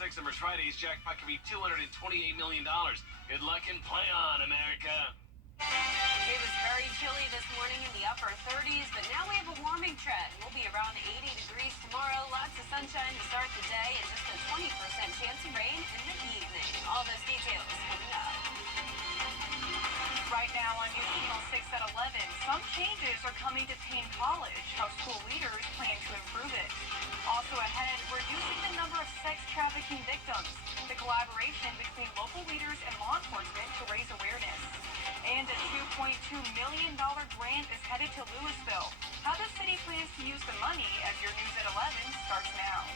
Six Numbers Friday's jackpot could be $228 million. Good luck and play on, America. It was very chilly this morning in the upper 30s, but now we have a warming trend. We'll be around 80 degrees tomorrow. Lots of sunshine to start the day and just a 20% chance of rain in the evening. All those details coming up. Right now on News Channel 6 at 11, some changes are coming to Payne College, how school leaders plan to improve it. Also ahead, reducing the number of sex trafficking victims, the collaboration between local leaders and law enforcement to raise awareness. And a $2.2 million grant is headed to Louisville. How the city plans to use the money as your News at 11 starts now.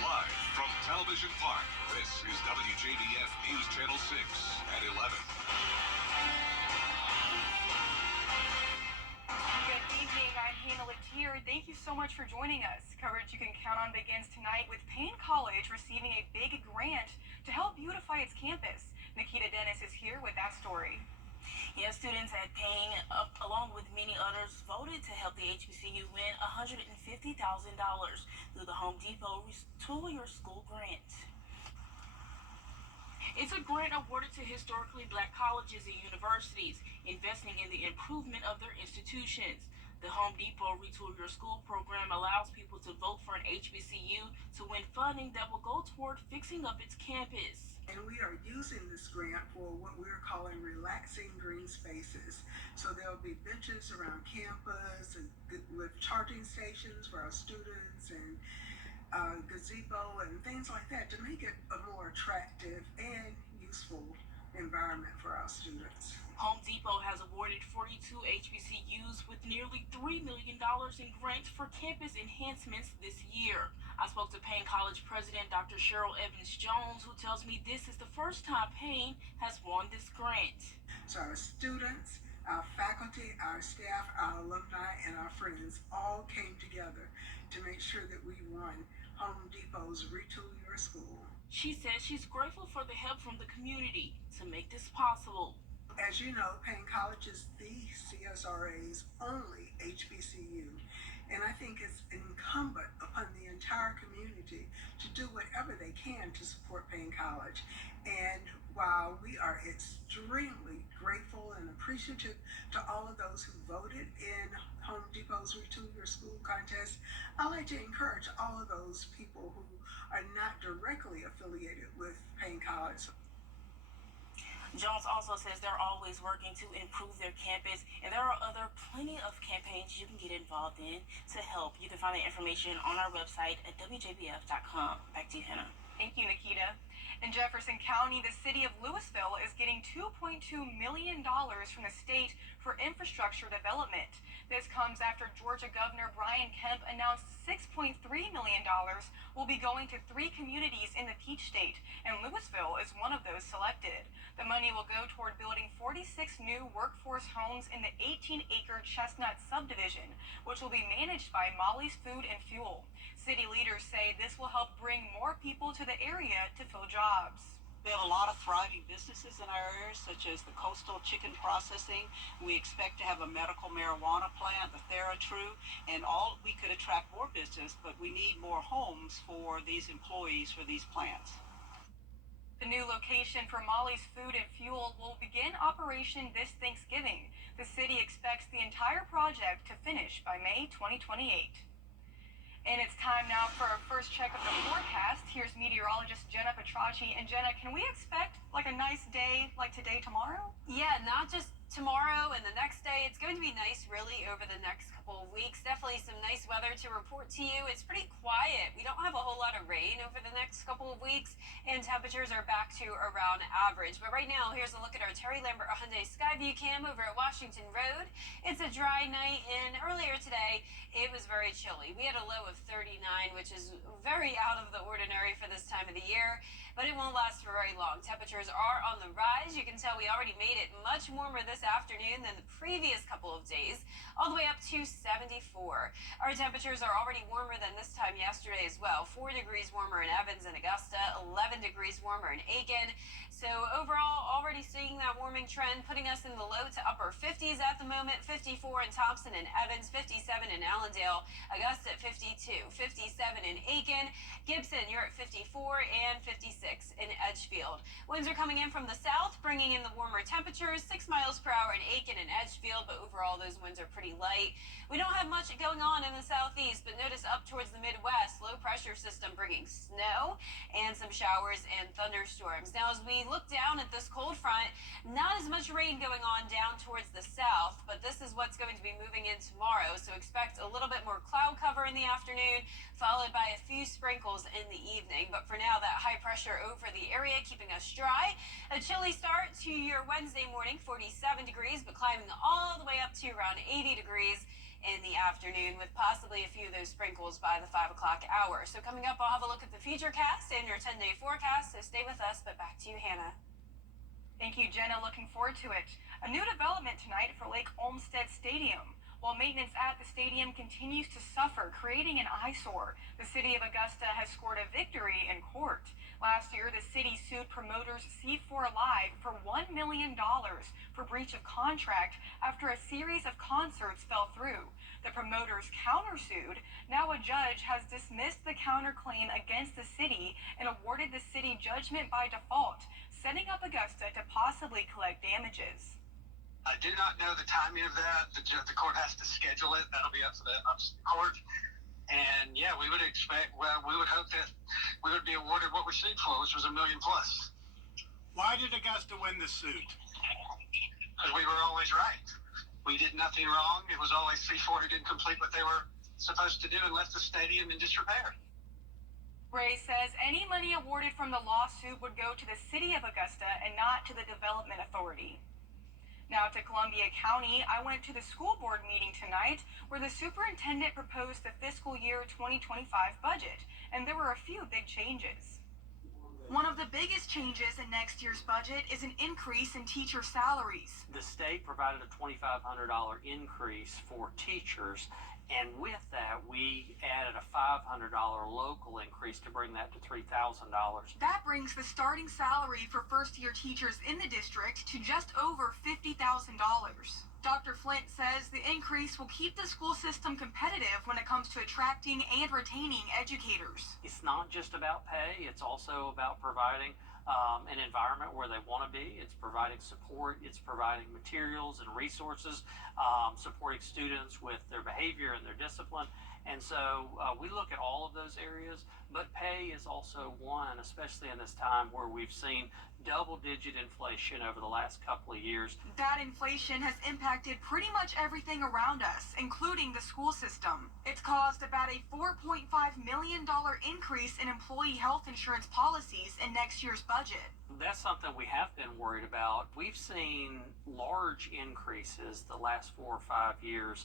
Live from Television Park, this is WJBF News Channel 6 at 11. Good evening, I'm Hannah Latier. Thank you so much for joining us. Coverage you can count on begins tonight with Payne College receiving a big grant to help beautify its campus. Nikita Dennis is here with that story. Yeah, students at Payne, along with many others, voted to help the HBCU win $150,000 through the Home Depot Retool Your School grant. It's a grant awarded to historically black colleges and universities, investing in the improvement of their institutions. The Home Depot Retool Your School program allows people to vote for an HBCU to win funding that will go toward fixing up its campus. And we are using this grant for what we're calling relaxing green spaces. So there'll be benches around campus and with charging stations for our students and gazebo and things like that to make it a more attractive and useful environment for our students. Home Depot has awarded 42 HBCUs with nearly $3 million in grants for campus enhancements this year. I spoke to Payne College President Dr. Cheryl Evans-Jones, who tells me this is the first time Payne has won this grant. So our students, our faculty, our staff, our alumni, and our friends all came together to make sure that we won Home Depot's Retool Your School. She says she's grateful for the help from the community to make this possible. As you know, Payne College is the CSRA's only HBCU, and I think it's incumbent upon the entire community to do whatever they can to support Payne College. And while we are extremely grateful and appreciative to all of those who voted in Home Depot's Retool Your School contest, I'd like to encourage all of those people who are not directly affiliated with Payne College. Jones also says they're always working to improve their campus, and there are plenty of campaigns you can get involved in to help. You can find the information on our website at WJBF.com. Back to you, Hannah. Thank you, Nikita. In Jefferson County, the city of Louisville is getting $2.2 million from the state for infrastructure development. This comes after Georgia Governor Brian Kemp announced $6.3 million will be going to 3 communities in the Peach State, and Louisville is one of those selected. The money will go toward building 46 new workforce homes in the 18-acre Chestnut subdivision, which will be managed by Molly's Food and Fuel. City leaders say this will help bring more people to the area to fill jobs. We have a lot of thriving businesses in our area, such as the Coastal Chicken Processing. We expect to have a medical marijuana plant, the TheraTrue, and we could attract more business, but we need more homes for these employees for these plants. The new location for Molly's Food and Fuel will begin operation this Thanksgiving. The city expects the entire project to finish by May 2028. And it's time now for our first check of the forecast. Here's meteorologist Jenna Petracci. And Jenna, can we expect like a nice day like today tomorrow? Yeah, not just tomorrow and the next day. It's going to be nice really over the next couple of weeks. Definitely some nice weather to report to you. It's pretty quiet. We don't have a whole lot of rain over the next couple of weeks, and temperatures are back to around average. But right now, here's a look at our Terry Lambert Hyundai Skyview cam over at Washington Road. It's a dry night, and earlier today, it was very chilly. We had a low of 39, which is very out of the ordinary for this time of the year, but it won't last for very long. Temperatures are on the rise. You can tell we already made it much warmer this afternoon than the previous couple of days, all the way up to 74. Our temperatures are already warmer than this time yesterday as well. 4 degrees warmer in Evans and Augusta, 11 degrees warmer in Aiken. So overall, already seeing that warming trend, putting us in the low to upper 50s at the moment. 54 in Thompson and Evans, 57 in Allendale, Augusta at 52, 57 in Aiken, Gibson, you're at 54, and 56 in Edgefield. Winds are coming in from the south, bringing in the warmer temperatures, 6 miles per hour in Aiken and Edgefield, but overall those winds are pretty light. We don't have much going on in the southeast, but notice up towards the Midwest, low pressure system bringing snow and some showers and thunderstorms. Now, as we look down at this cold front, not as much rain going on down towards the south, but this is what's going to be moving in tomorrow. So expect a little bit more cloud cover in the afternoon, followed by a few sprinkles in the evening. But for now, that high pressure over the area keeping us dry. A chilly start to your Wednesday morning, 47 degrees, but climbing all the way up to around 80 degrees in the afternoon, with possibly a few of those sprinkles by the 5 o'clock hour. So coming up, I'll have a look at the futurecast and your 10-day forecast, so stay with us. But back to you, Hannah. Thank you, Jenna. Looking forward to it. A new development tonight for Lake Olmsted Stadium. While maintenance at the stadium continues to suffer, creating an eyesore, the city of Augusta has scored a victory in court. Last year, the city sued promoters C4 Live for $1 million for breach of contract after a series of concerts fell through. The promoters countersued. Now a judge has dismissed the counterclaim against the city and awarded the city judgment by default, setting up Augusta to possibly collect damages. I do not know the timing of that. The court has to schedule it. That'll be up to the court. And yeah, we would hope that we would be awarded what we sued for, which was $1 million plus. Why did Augusta win the suit? Because we were always right. We did nothing wrong. It was always C4 who didn't complete what they were supposed to do and left the stadium in disrepair. Ray says any money awarded from the lawsuit would go to the city of Augusta and not to the Development Authority. Now to Columbia County, I went to the school board meeting tonight where the superintendent proposed the fiscal year 2025 budget, and there were a few big changes. One of the biggest changes in next year's budget is an increase in teacher salaries. The state provided a $2,500 increase for teachers, and with that, we added a $500 local increase to bring that to $3,000. That brings the starting salary for first-year teachers in the district to just over $50,000. Dr. Flint says the increase will keep the school system competitive when it comes to attracting and retaining educators. It's not just about pay, it's also about providing an environment where they want to be. It's providing support, it's providing materials and resources, supporting students with their behavior and their discipline. And so we look at all of those areas, but pay is also one, especially in this time where we've seen double-digit inflation over the last couple of years. That inflation has impacted pretty much everything around us, including the school system. It's caused about a $4.5 million increase in employee health insurance policies in next year's budget. That's something we have been worried about. We've seen large increases the last 4 or 5 years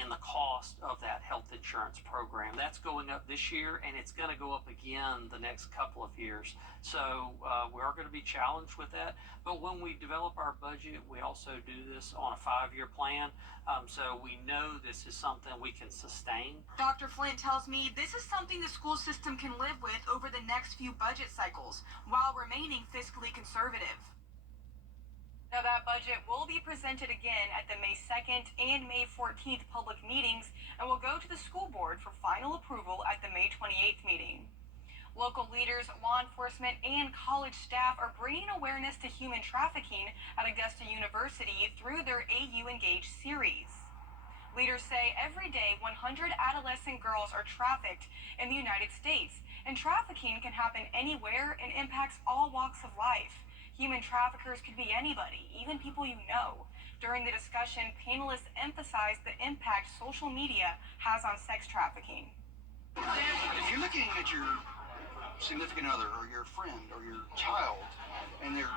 in the cost of that health insurance program. That's going up this year, and it's going to go up again the next couple of years. So we are going to be challenged with that. But when we develop our budget, we also do this on a 5-year plan. So we know this is something we can sustain. Dr. Flint tells me this is something the school system can live with over the next few budget cycles while remaining fiscally conservative. Now that budget will be presented again at the May 2nd and May 14th public meetings and will go to the school board for final approval at the May 28th meeting. Local leaders, law enforcement, and college staff are bringing awareness to human trafficking at Augusta University through their AU Engage series. Leaders say every day 100 adolescent girls are trafficked in the United States, and trafficking can happen anywhere and impacts all walks of life. Human traffickers could be anybody, even people you know. During the discussion, panelists emphasized the impact social media has on sex trafficking. If you're looking at your significant other or your friend or your child and their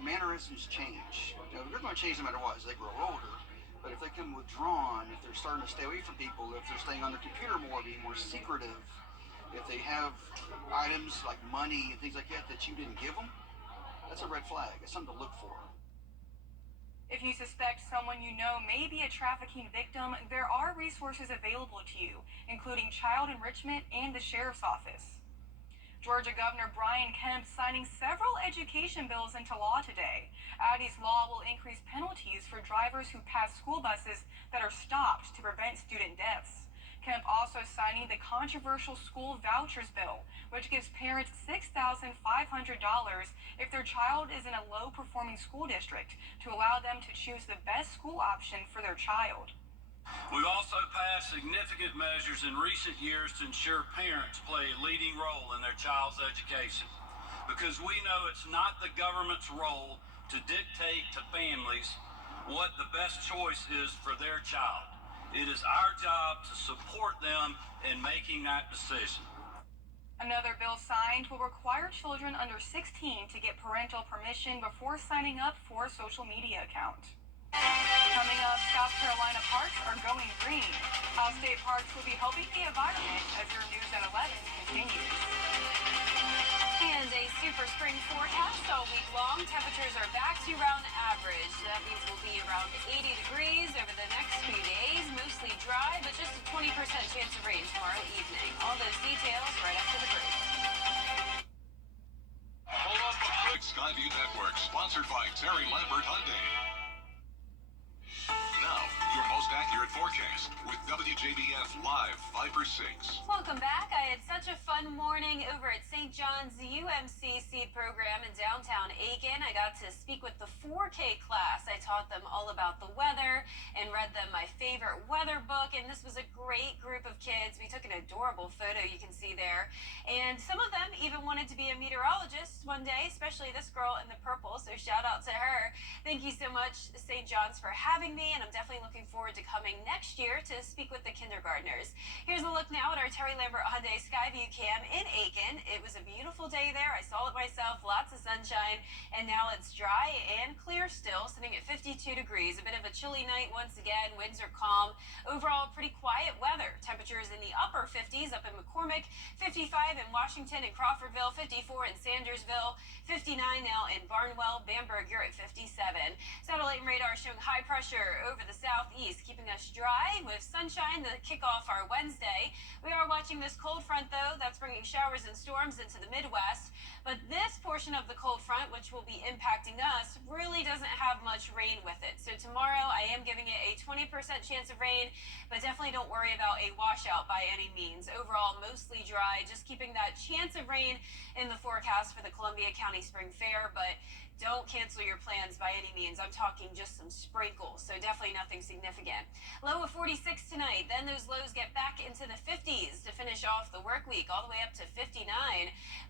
mannerisms change, they're going to change no matter what as they grow older. But if they become withdrawn, if they're starting to stay away from people, if they're staying on their computer more, being more secretive, if they have items like money and things like that that you didn't give them, that's a red flag. It's something to look for. If you suspect someone you know may be a trafficking victim, there are resources available to you, including child enrichment and the sheriff's office. Georgia Governor Brian Kemp signing several education bills into law today. Addie's law will increase penalties for drivers who pass school buses that are stopped to prevent student deaths. Kemp also signing the controversial school vouchers bill, which gives parents $6,500 if their child is in a low-performing school district to allow them to choose the best school option for their child. We've also passed significant measures in recent years to ensure parents play a leading role in their child's education, because we know it's not the government's role to dictate to families what the best choice is for their child. It is our job to support them in making that decision. Another bill signed will require children under 16 to get parental permission before signing up for a social media account. Coming up, South Carolina parks are going green. How state parks will be helping the environment as your news at 11 continues. And a super spring forecast all week long. Temperatures are back to around average. That means we'll be around 80 degrees over the next few days. Mostly dry, but just a 20% chance of rain tomorrow evening. All those details right after the break. Hold up a quick. Skyview Network, sponsored by Terry Lambert Hyundai. Now, your most accurate forecast with WJBF Live 5/6. Welcome back. I had such a fun morning over at St. John's UMC Seed Program in downtown Aiken. I got to speak with the 4K class. I taught them all about the weather and read them my favorite weather book. And this was a great group of kids. We took an adorable photo you can see there. And some of them even wanted to be a meteorologist one day, especially this girl in the purple. So shout out to her. Thank you so much, St. John's, for having me. And I'm definitely looking forward to coming next year to speak with the kindergartners. Here's a look now at our Terry Lambert Hyundai Skyview cam in Aiken. It was a beautiful day there. I saw it myself, lots of sunshine, and now it's dry and clear still, sitting at 52 degrees. A bit of a chilly night once again. Winds are calm. Overall, pretty quiet weather. Temperatures in the upper 50s up in McCormick, 55 in Washington and Crawfordville, 54 in Sandersville, 59 now in Barnwell. Bamberg, you're at 57. Satellite and radar showing high pressure over the southeast, keeping us dry with sunshine to kick off our Wednesday. We are watching this cold front, though. That's bringing showers and storms into the Midwest. But this portion of the cold front, which will be impacting us, really doesn't have much rain with it. So tomorrow, I am giving it a 20% chance of rain, but definitely don't worry about a washout by any means. Overall, mostly dry, just keeping that chance of rain in the forecast for the Columbia County Spring Fair, but don't cancel your plans by any means. I'm talking just some sprinkles, so definitely nothing significant. Low of 46 tonight. Then those lows get back into the 50s to finish off the work week, all the way up to 59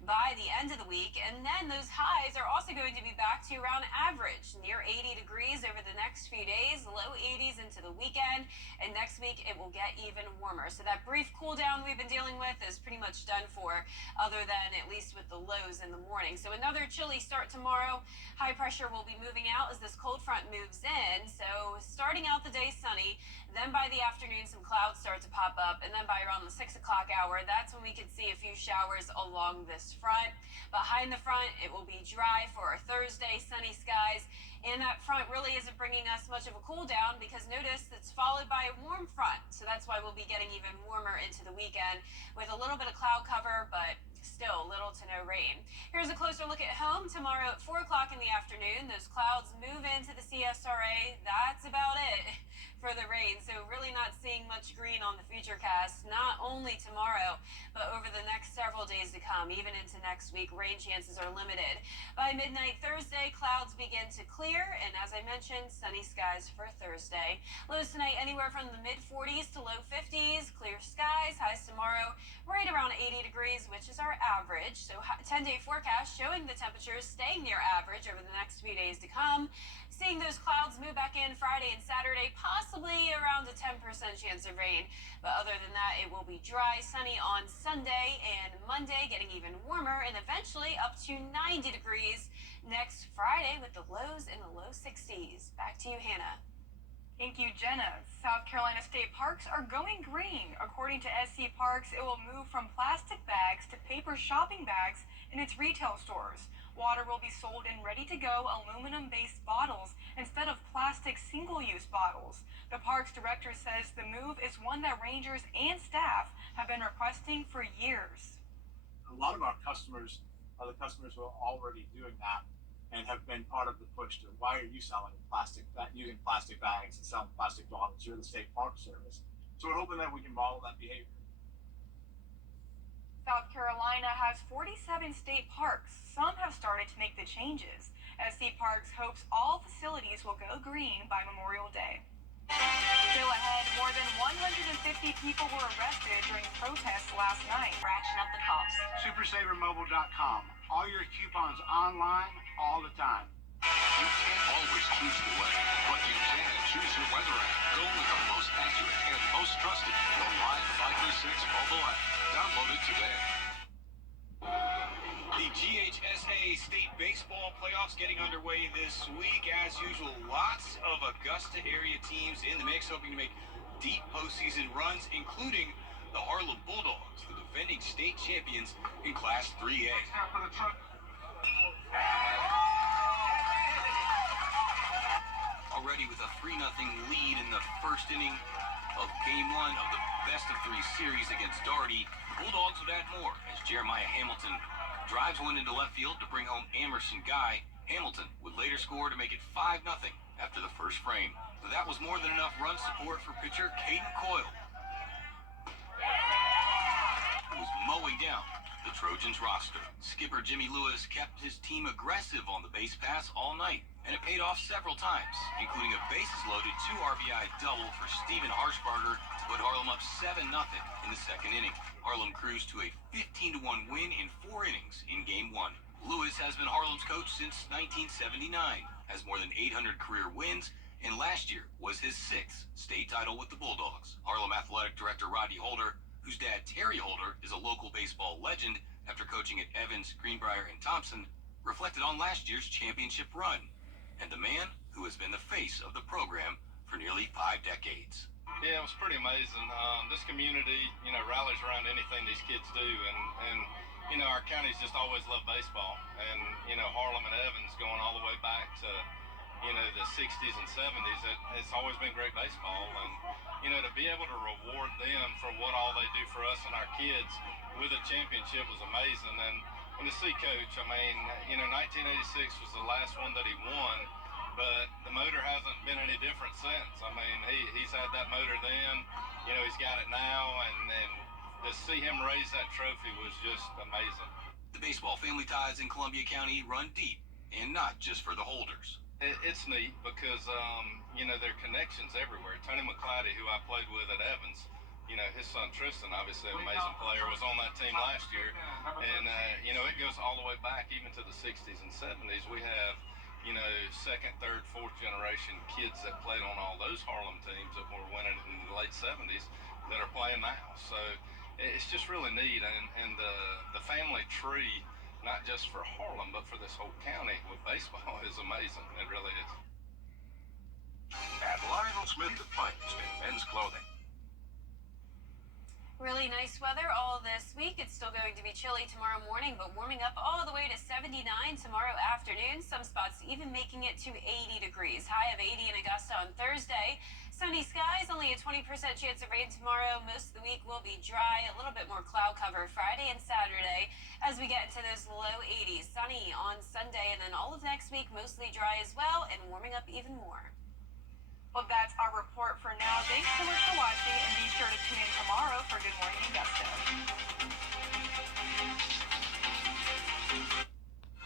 by the end of the week. And then those highs are also going to be back to around average, near 80 degrees over the next few days, low 80s into the weekend. And next week, it will get even warmer. So that brief cool down we've been dealing with is pretty much done for, other than at least with the lows in the morning. So another chilly start tomorrow. High pressure will be moving out as this cold front moves in. So starting out the day sunny, then by the afternoon some clouds start to pop up, and then by around the 6 o'clock hour, that's when we could see a few showers along this front. Behind the front, it will be dry for our Thursday, sunny skies. And that front really isn't bringing us much of a cool down, because notice it's followed by a warm front. So that's why we'll be getting even warmer into the weekend with a little bit of cloud cover, but still little to no rain. Here's a closer look at home tomorrow at 4 o'clock in the afternoon. Those clouds move into the CSRA. That's about it for the rain. So really not seeing much green on the futurecast, not only tomorrow, but over the next several days to come, even into next week. Rain chances are limited. By midnight Thursday, clouds begin to clear, and as I mentioned, sunny skies for Thursday. Lows tonight anywhere from the mid 40s to low 50s. Clear skies. Highs tomorrow right around 80 degrees, which is our average. So 10-day forecast showing the temperatures staying near average over the next few days to come. Seeing those clouds move back in Friday and Saturday, possibly around a 10% chance of rain. But other than that, it will be dry, sunny on Sunday and Monday, getting even warmer, and eventually up to 90 degrees next Friday with the lows in the low 60s. Back to you, Hannah. Thank you, Jenna. South Carolina state parks are going green. According to SC Parks, it will move from plastic bags to paper shopping bags in its retail stores. Water will be sold in ready-to-go aluminum-based bottles instead of plastic single-use bottles. The parks director says the move is one that rangers and staff have been requesting for years. a lot of our customers are the customers who are already doing that and have been part of the push to, why are you selling using plastic bags and selling plastic bottles? You're the state park service. So we're hoping that we can model that behavior. South Carolina has 47 state parks. Some have started to make the changes. SC Parks hopes all facilities will go green by Memorial Day. Still ahead, more than 150 people were arrested during protests last night. Fraction up the cost. SuperSaverMobile.com. All your coupons online all the time. You can't always choose the weather, but you can choose your weather app. Go with the most accurate and most trusted, the Live 536 mobile app. Download it today. The GHSA State Baseball Playoffs getting underway this week. As usual, lots of Augusta area teams in the mix, hoping to make deep postseason runs, including the Harlem Bulldogs, the defending state champions in Class 3A. Already with a 3-0 lead in the first inning of Game 1 of the best-of-3 series against Doherty, the Bulldogs would add more as Jeremiah Hamilton drives one into left field to bring home Emerson Guy. Hamilton would later score to make it 5-0 after the first frame. But that was more than enough run support for pitcher Caden Coyle, who was mowing down the Trojans roster. Skipper Jimmy Lewis kept his team aggressive on the base pass all night, and it paid off several times, including a bases-loaded 2 RBI double for Steven Harshbarger to put Harlem up 7-0 in the second inning. Harlem cruised to a 15-1 win in 4 innings in Game 1. Lewis has been Harlem's coach since 1979, has more than 800 career wins, and last year was his 6th state title with the Bulldogs. Harlem Athletic Director Rodney Holder, whose dad Terry Holder is a local baseball legend after coaching at Evans, Greenbrier, and Thompson, reflected on last year's championship run and the man who has been the face of the program for nearly 5 decades. Yeah, it was pretty amazing. This community, rallies around anything these kids do, and our county's just always loved baseball, and Harlem and Evans going all the way back to the 60s and 70s. It's always been great baseball, and to be able to reward them for what all they do for us and our kids with a championship was amazing. And to see Coach, 1986 was the last one that he won, but the motor hasn't been any different since. He's had that motor then, he's got it now, and to see him raise that trophy was just amazing. The baseball family ties in Columbia County run deep, and not just for the Holders. It's neat because, there are connections everywhere. Tony McClatty, who I played with at Evans, his son Tristan, obviously an amazing player, was on that team last year. And, it goes all the way back even to the 60s and 70s. We have, second, third, fourth generation kids that played on all those Harlem teams that were winning in the late 70s that are playing now. So it's just really neat. And the family tree, not just for Harlem, but for this whole county with baseball is amazing. It really is. At Lionel Smith, the finest in men's clothing. Really nice weather all this week. It's still going to be chilly tomorrow morning, but warming up all the way to 79 tomorrow afternoon. Some spots even making it to 80 degrees. High of 80 in Augusta on Thursday. Sunny skies, only a 20% chance of rain tomorrow. Most of the week will be dry, a little bit more cloud cover Friday and Saturday as we get into those low 80s. Sunny on Sunday, and then all of next week mostly dry as well and warming up even more. Well, that's our report for now. Thanks so much for watching, and be sure to tune in tomorrow for Good Morning Augusta.